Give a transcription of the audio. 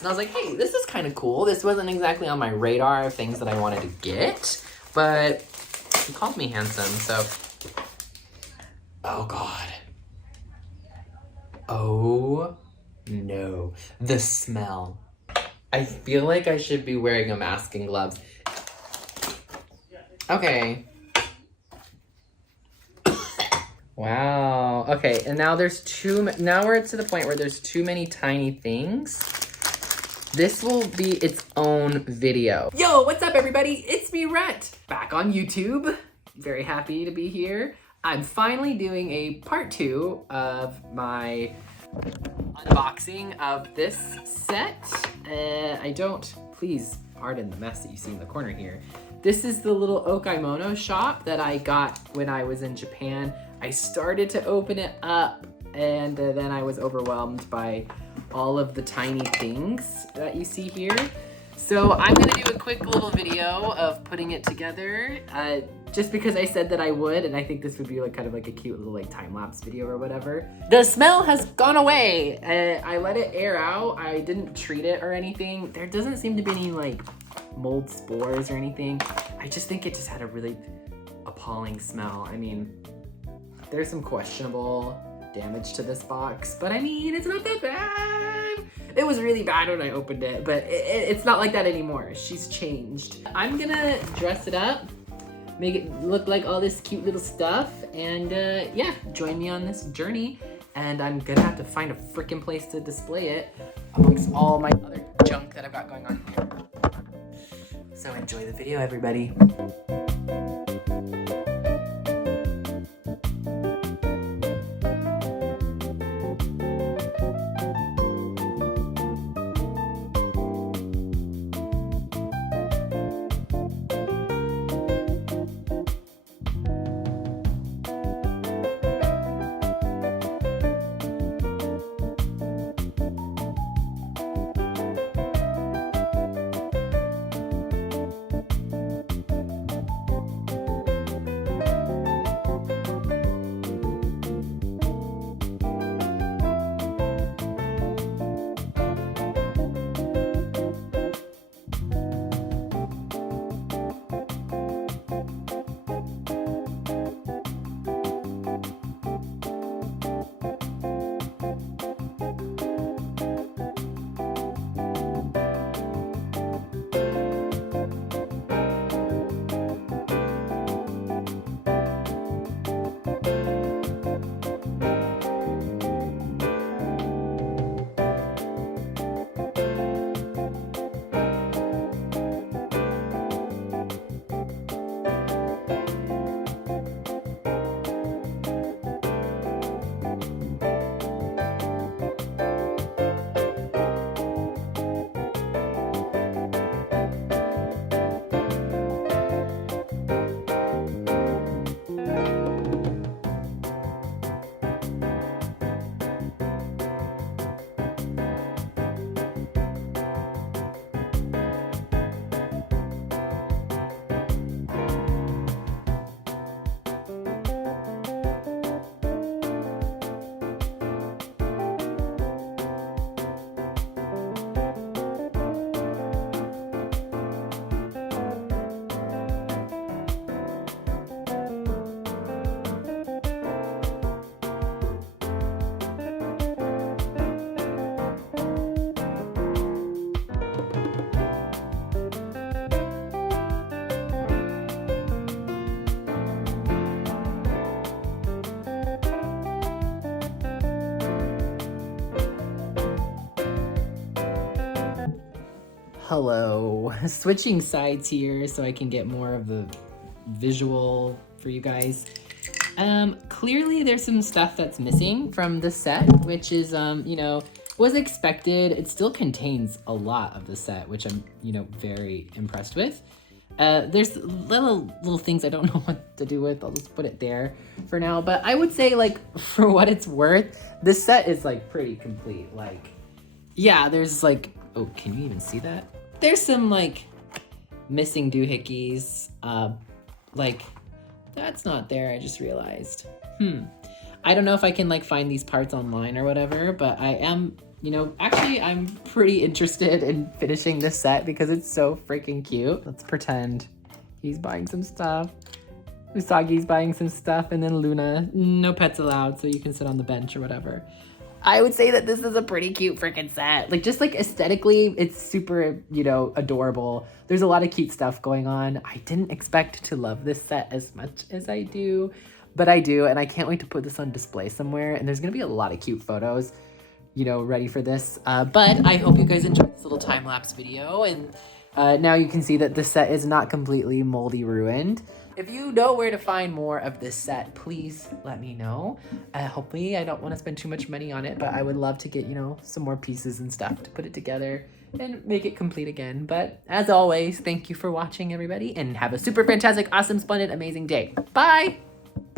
And I was like, hey, this is kind of cool. This wasn't exactly on my radar of things that I wanted to get, but he called me handsome, so. Oh God. Oh no, the smell. I feel like I should be wearing a mask and gloves. Okay. Wow. Okay, and now now we're to the point where there's too many tiny things. This will be its own video. Yo, what's up everybody? It's me, Rhett, back on YouTube. Very happy to be here. I'm finally doing a part 2 of my unboxing of this set. Please pardon the mess that you see in the corner here. This is the little Okaimono shop that I got when I was in Japan. I started to open it up and then I was overwhelmed by all of the tiny things that you see here. So I'm gonna do a quick little video of putting it together, just because I said that I would, and I think this would be like kind of like a cute little like time-lapse video or whatever. The smell has gone away. I let it air out. I didn't treat it or anything. There doesn't seem to be any like mold spores or anything. I just think it just had a really appalling smell. I mean, there's some questionable damage to this box, but I mean, it's not that bad. It was really bad when I opened it, but it's not like that anymore. She's changed. I'm gonna dress it up, make it look like all this cute little stuff, and yeah, join me on this journey. And I'm gonna have to find a freaking place to display it amongst all my other junk that I've got going on here. So enjoy the video, everybody. Hello, switching sides here so I can get more of the visual for you guys. Clearly there's some stuff that's missing from the set, which is, you know, was expected. It still contains a lot of the set, which I'm, you know, very impressed with. There's little things I don't know what to do with. I'll just put it there for now. But I would say, like, for what it's worth, this set is like pretty complete. Like, yeah, there's like, oh, can you even see that? There's some like missing doohickeys. Like, that's not there, I just realized. I don't know if I can like find these parts online or whatever, but I am you know, actually I'm pretty interested in finishing this set because it's so freaking cute. Let's pretend he's buying some stuff. Usagi's buying some stuff, and then Luna, no pets allowed, so you can sit on the bench or whatever. I would say that this is a pretty cute freaking set. Like, just like aesthetically, it's super, you know, adorable. There's a lot of cute stuff going on. I didn't expect to love this set as much as I do, but I do, and I can't wait to put this on display somewhere, and there's gonna be a lot of cute photos, you know, ready for this. But I hope you guys enjoyed this little time-lapse video, and now you can see that the set is not completely moldy ruined. If you know where to find more of this set, please let me know. Hopefully, I don't want to spend too much money on it, but I would love to get, you know, some more pieces and stuff to put it together and make it complete again. But as always, thank you for watching, everybody, and have a super fantastic, awesome, splendid, amazing day. Bye!